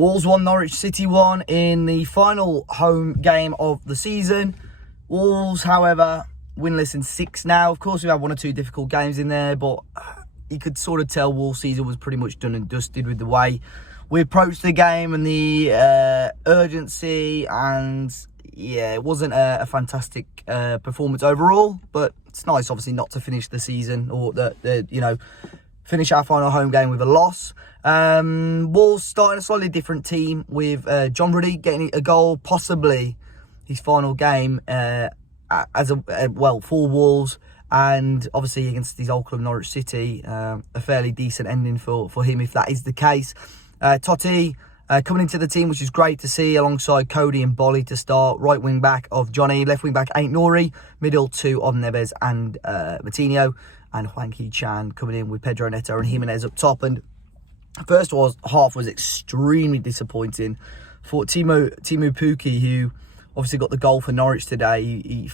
Wolves 1, Norwich City 1 in the final home game of the season. Wolves, however, winless in 6 now. Of course, we've had 1 or 2 difficult games in there, but you could sort of tell Wolves' season was pretty much done and dusted with the way we approached the game and the urgency. And yeah, it wasn't a fantastic performance overall, but it's nice, obviously, not to finish the season or finish our final home game with a loss. Wolves starting a slightly different team with John Ruddy getting a goal, possibly his final game for Wolves, and obviously against his old club Norwich City, a fairly decent ending for him if that is the case. Totti coming into the team, which is great to see, alongside Cody and Bolly to start. Right wing back of Johnny, left wing back Ait-Nouri, middle 2 of Neves and Matinho, and Hwang Hee-chan coming in with Pedro Neto and Jimenez up top. And first half was extremely disappointing for Timu Pukki, who obviously got the goal for Norwich today. He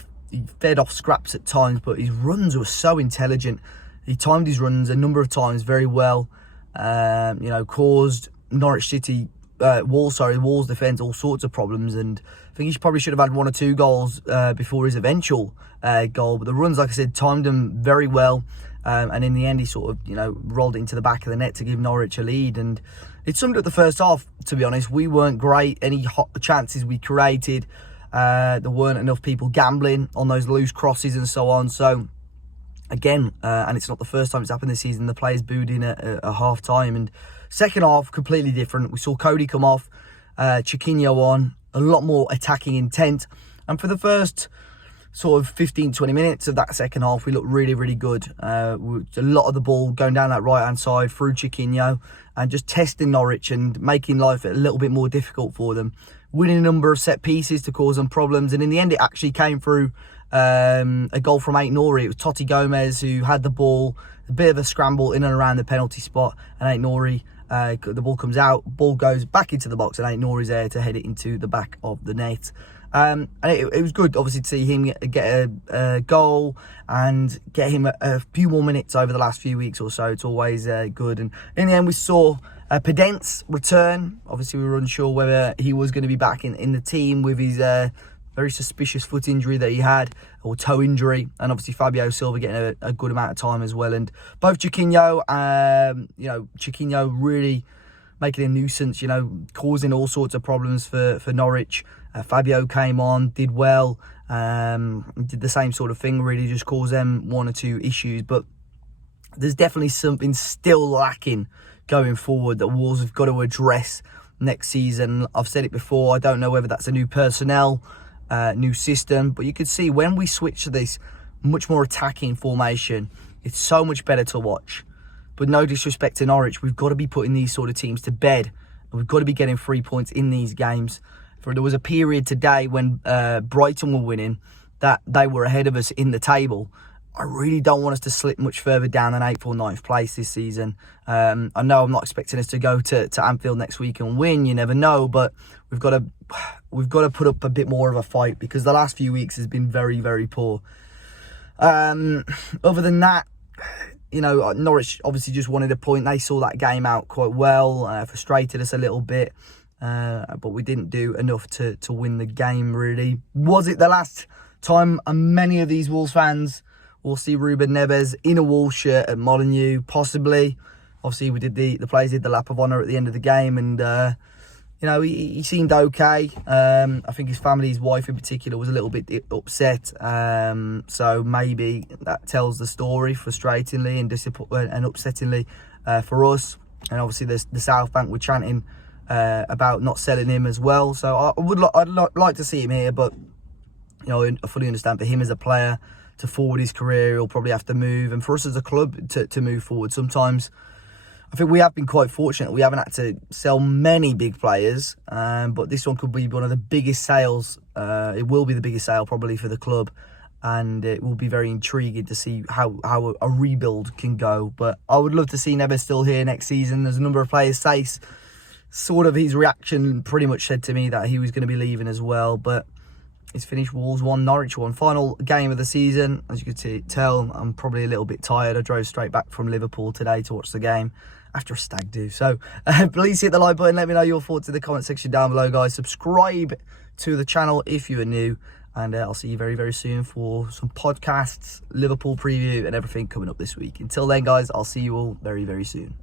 fed off scraps at times, but his runs were so intelligent. He timed his runs a number of times very well. Caused Norwich City, Wolves defence all sorts of problems, and I think he probably should have had 1 or 2 goals before his eventual goal. But the runs, like I said, timed them very well. And in the end, he sort of, rolled it into the back of the net to give Norwich a lead. And it summed up the first half, to be honest. We weren't great. Any hot chances we created, there weren't enough people gambling on those loose crosses and so on. So, again, and it's not the first time it's happened this season, the players booed in at half-time. And second half, completely different. We saw Cody come off, Chiquinho on, a lot more attacking intent. And for the first sort of 15-20 minutes of that second half, we looked really, really good. A lot of the ball going down that right-hand side through Chiquinho and just testing Norwich and making life a little bit more difficult for them. Winning a number of set pieces to cause them problems. And in the end, it actually came through a goal from Ait-Nouri. It was Totti Gomez who had the ball, a bit of a scramble in and around the penalty spot. And Ait-Nouri, the ball comes out, ball goes back into the box, and Ait-Nouri's there to head it into the back of the net. And it was good, obviously, to see him get a goal and get him a few more minutes over the last few weeks or so. It's always good. And in the end, we saw Pedence return. Obviously, we were unsure whether he was going to be back in the team with his very suspicious foot injury that he had, or toe injury. And obviously, Fabio Silva getting a good amount of time as well. And both Chiquinho, Chiquinho really making a nuisance, causing all sorts of problems for Norwich. Fabio came on, did well, did the same sort of thing, really just caused them 1 or 2 issues. But there's definitely something still lacking going forward that Wolves have got to address next season. I've said it before, I don't know whether that's a new personnel, new system, but you could see when we switch to this much more attacking formation, it's so much better to watch. But no disrespect to Norwich, we've got to be putting these sort of teams to bed, and we've got to be getting 3 points in these games. There was a period today when Brighton were winning that they were ahead of us in the table. I really don't want us to slip much further down than 8th or 9th place this season. I know I'm not expecting us to go to Anfield next week and win. You never know, but we've got to put up a bit more of a fight, because the last few weeks has been very, very poor. Other than that, Norwich obviously just wanted a point. They saw that game out quite well, frustrated us a little bit. But we didn't do enough to win the game, really. Was it the last time many of these Wolves fans will see Ruben Neves in a Wolves shirt at Molineux? Possibly. Obviously, the players did the lap of honour at the end of the game, and he seemed okay. I think his family, his wife in particular, was a little bit upset. So maybe that tells the story, frustratingly and upsettingly for us. And obviously, the South Bank were chanting about not selling him as well. So I'd like to see him here, but I fully understand for him as a player to forward his career, he'll probably have to move, and for us as a club to move forward. Sometimes I think we have been quite fortunate. We haven't had to sell many big players, but this one could be one of the biggest sales. It will be the biggest sale probably for the club, and it will be very intriguing to see how a rebuild can go. But I would love to see Neves still here next season. There's a number of players say sort of his reaction pretty much said to me that he was going to be leaving as well. But it's finished Wolves 1, Norwich 1. Final game of the season. As you can tell, I'm probably a little bit tired. I drove straight back from Liverpool today to watch the game. after a stag do. So please hit the like button. Let me know your thoughts in the comment section down below, guys. Subscribe to the channel if you are new. And I'll see you very, very soon for some podcasts, Liverpool preview and everything coming up this week. Until then, guys, I'll see you all very, very soon.